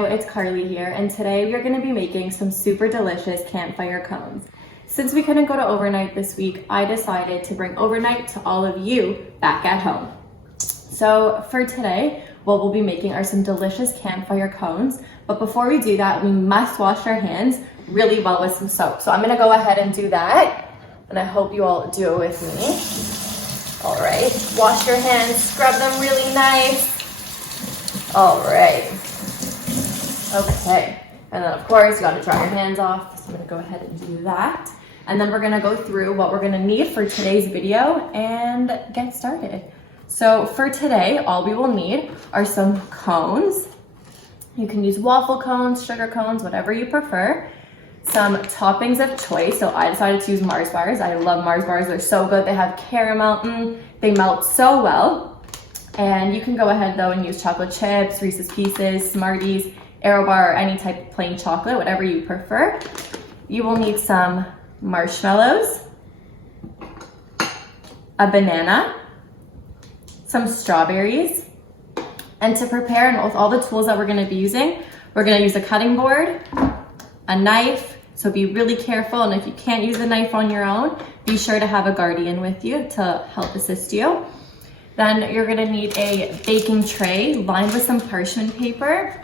video, it's Carly here, and today we are going to be making some super delicious campfire cones. Since we couldn't go to overnight this week, I decided to bring overnight to all of you back at home. So for today, what we'll be making are some delicious campfire cones, but before we do that, we must wash our hands really well with some soap. So I'm going to go ahead and do that, and I hope you all do it with me. All right, wash your hands, scrub them really nice. All right. Okay. And then of course you got to dry your hands off. So I'm going to go ahead and do that. And then we're going to go through what we're going to need for today's video and get started. So for today, all we will need are some cones. You can use waffle cones, sugar cones, whatever you prefer. Some toppings of choice. So I decided to use Mars bars. I love Mars bars. They're so good. They have caramel. They melt so well. And you can go ahead though and use chocolate chips, Reese's Pieces, Smarties, Aero Bar, or any type of plain chocolate, whatever you prefer. You will need some marshmallows, a banana, some strawberries, and to prepare, and with all the tools that we're going to be using, we're going to use a cutting board, a knife, so be really careful, and if you can't use a knife on your own, be sure to have a guardian with you to help assist you. Then you're gonna need a baking tray lined with some parchment paper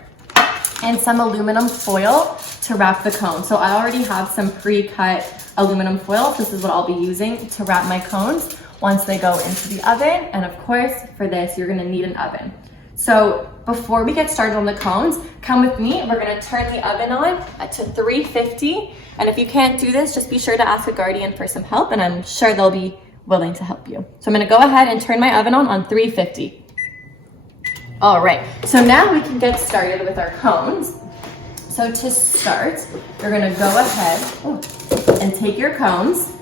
and some aluminum foil to wrap the cone. So I already have some pre-cut aluminum foil. This is what I'll be using to wrap my cones once they go into the oven. And of course, for this, you're gonna need an oven. So before we get started on the cones, come with me. We're gonna turn the oven on to 350. And if you can't do this, just be sure to ask a guardian for some help, and I'm sure they'll be willing to help you. So I'm gonna go ahead and turn my oven on 350. All right, so now we can get started with our cones. So to start, you're gonna go ahead and take your cones,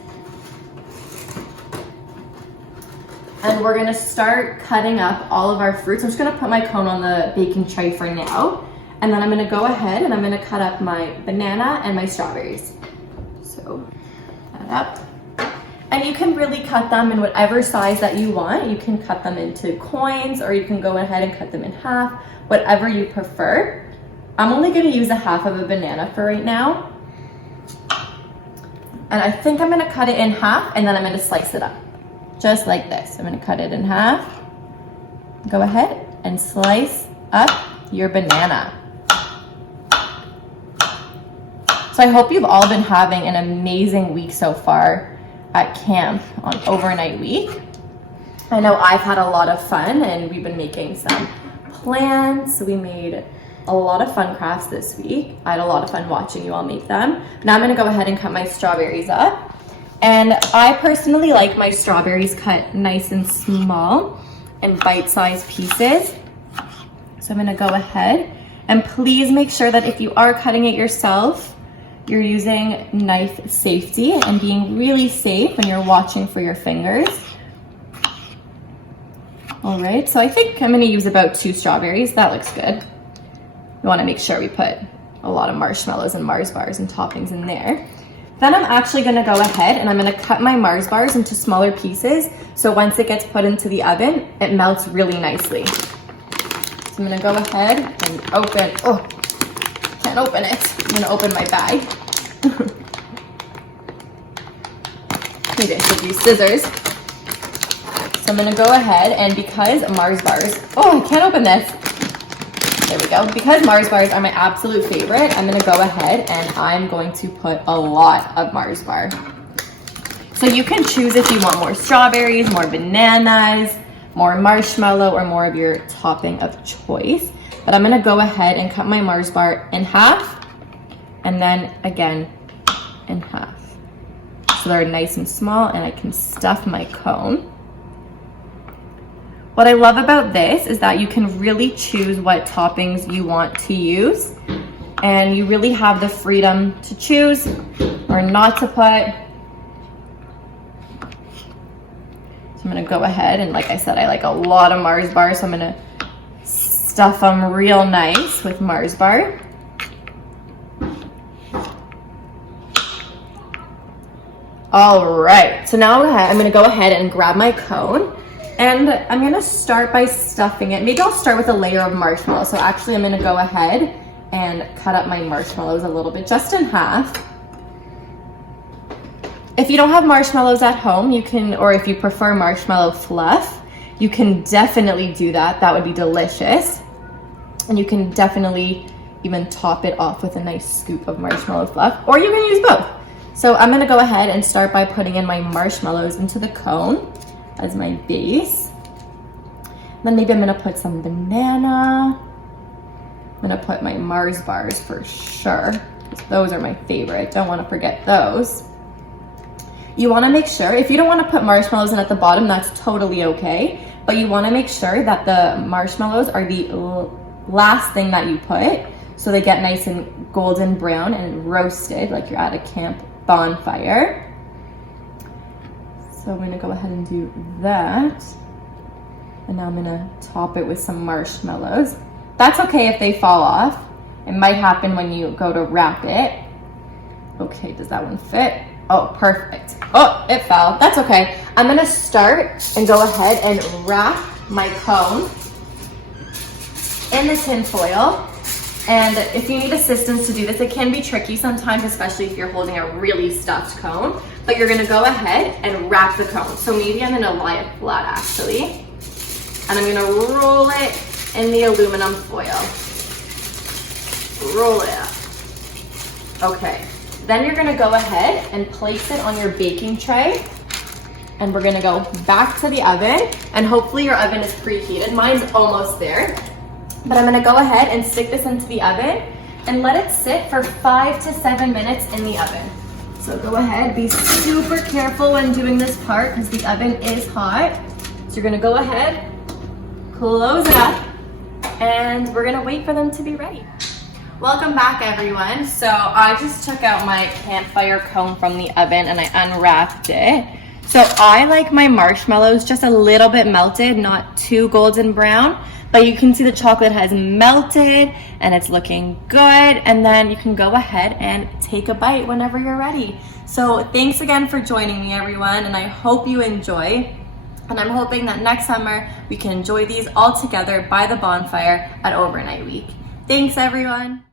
and we're gonna start cutting up all of our fruits. I'm just gonna put my cone on the baking tray for now, and then I'm gonna go ahead and I'm gonna cut up my banana and my strawberries. So, cut up. And you can really cut them in whatever size that you want. You can cut them into coins, or you can go ahead and cut them in half, whatever you prefer. I'm only gonna use a half of a banana for right now. And I think I'm gonna cut it in half, and then I'm gonna slice it up. Just like this. I'm gonna cut it in half. Go ahead and slice up your banana. So I hope you've all been having an amazing week so far at camp on overnight week. I know I've had a lot of fun, and we've been making some plants. We made a lot of fun crafts this week. I had a lot of fun watching you all make them. Now I'm gonna go ahead and cut my strawberries up. And I personally like my strawberries cut nice and small in bite-sized pieces. So I'm gonna go ahead, and please make sure that if you are cutting it yourself, you're using knife safety and being really safe when you're watching for your fingers. All right, so I think I'm gonna use about 2 strawberries. That looks good. We wanna make sure we put a lot of marshmallows and Mars bars and toppings in there. Then I'm actually gonna go ahead and I'm gonna cut my Mars bars into smaller pieces, so once it gets put into the oven, it melts really nicely. So I'm gonna go ahead and open, can't open it. I'm gonna open my bag. Maybe I should use scissors. So I'm gonna go ahead, and because Mars bars, I can't open this. There we go. Because Mars bars are my absolute favorite, I'm gonna go ahead and I'm going to put a lot of Mars bar. So you can choose if you want more strawberries, more bananas, more marshmallow, or more of your topping of choice. But I'm gonna go ahead and cut my Mars bar in half, and then again in half. So they're nice and small, and I can stuff my cone. What I love about this is that you can really choose what toppings you want to use, and you really have the freedom to choose or not to put. So I'm gonna go ahead, and like I said, I like a lot of Mars bars, so I'm gonna stuff them real nice with Mars bar. All right, so now I'm gonna go ahead and grab my cone, and I'm gonna start by stuffing it. Maybe I'll start with a layer of marshmallow. So actually I'm gonna go ahead and cut up my marshmallows a little bit, just in half. If you don't have marshmallows at home, you can, or if you prefer marshmallow fluff, you can definitely do that. That would be delicious. And you can definitely even top it off with a nice scoop of marshmallow fluff, or you can use both. So I'm gonna go ahead and start by putting in my marshmallows into the cone as my base. Then maybe I'm gonna put some banana. I'm gonna put my Mars bars for sure. Those are my favorite, don't wanna forget those. You wanna make sure, if you don't wanna put marshmallows in at the bottom, that's totally okay. But you wanna make sure that the marshmallows are the last thing that you put, so they get nice and golden brown and roasted like you're at a camp bonfire. So I'm gonna go ahead and do that. And now I'm gonna top it with some marshmallows. That's okay if they fall off. It might happen when you go to wrap it. Okay, does that one fit? Oh, perfect. Oh, it fell. That's okay. I'm gonna start and go ahead and wrap my cone in the tin foil. And if you need assistance to do this, it can be tricky sometimes, especially if you're holding a really stuffed cone, but you're gonna go ahead and wrap the cone. So maybe I'm gonna lie it flat actually, and I'm gonna roll it in the aluminum foil. Roll it up. Okay, then you're gonna go ahead and place it on your baking tray, and we're gonna go back to the oven, and hopefully your oven is preheated. Mine's almost there. But I'm gonna go ahead and stick this into the oven and let it sit for 5 to 7 minutes in the oven. So go ahead, be super careful when doing this part because the oven is hot. So you're gonna go ahead, close it up, and we're gonna wait for them to be ready. Welcome back everyone. So I just took out my campfire cone from the oven and I unwrapped it. So I like my marshmallows just a little bit melted, not too golden brown. But you can see the chocolate has melted and it's looking good. And then you can go ahead and take a bite whenever you're ready. So thanks again for joining me everyone, and I hope you enjoy. And I'm hoping that next summer we can enjoy these all together by the bonfire at overnight week. Thanks everyone.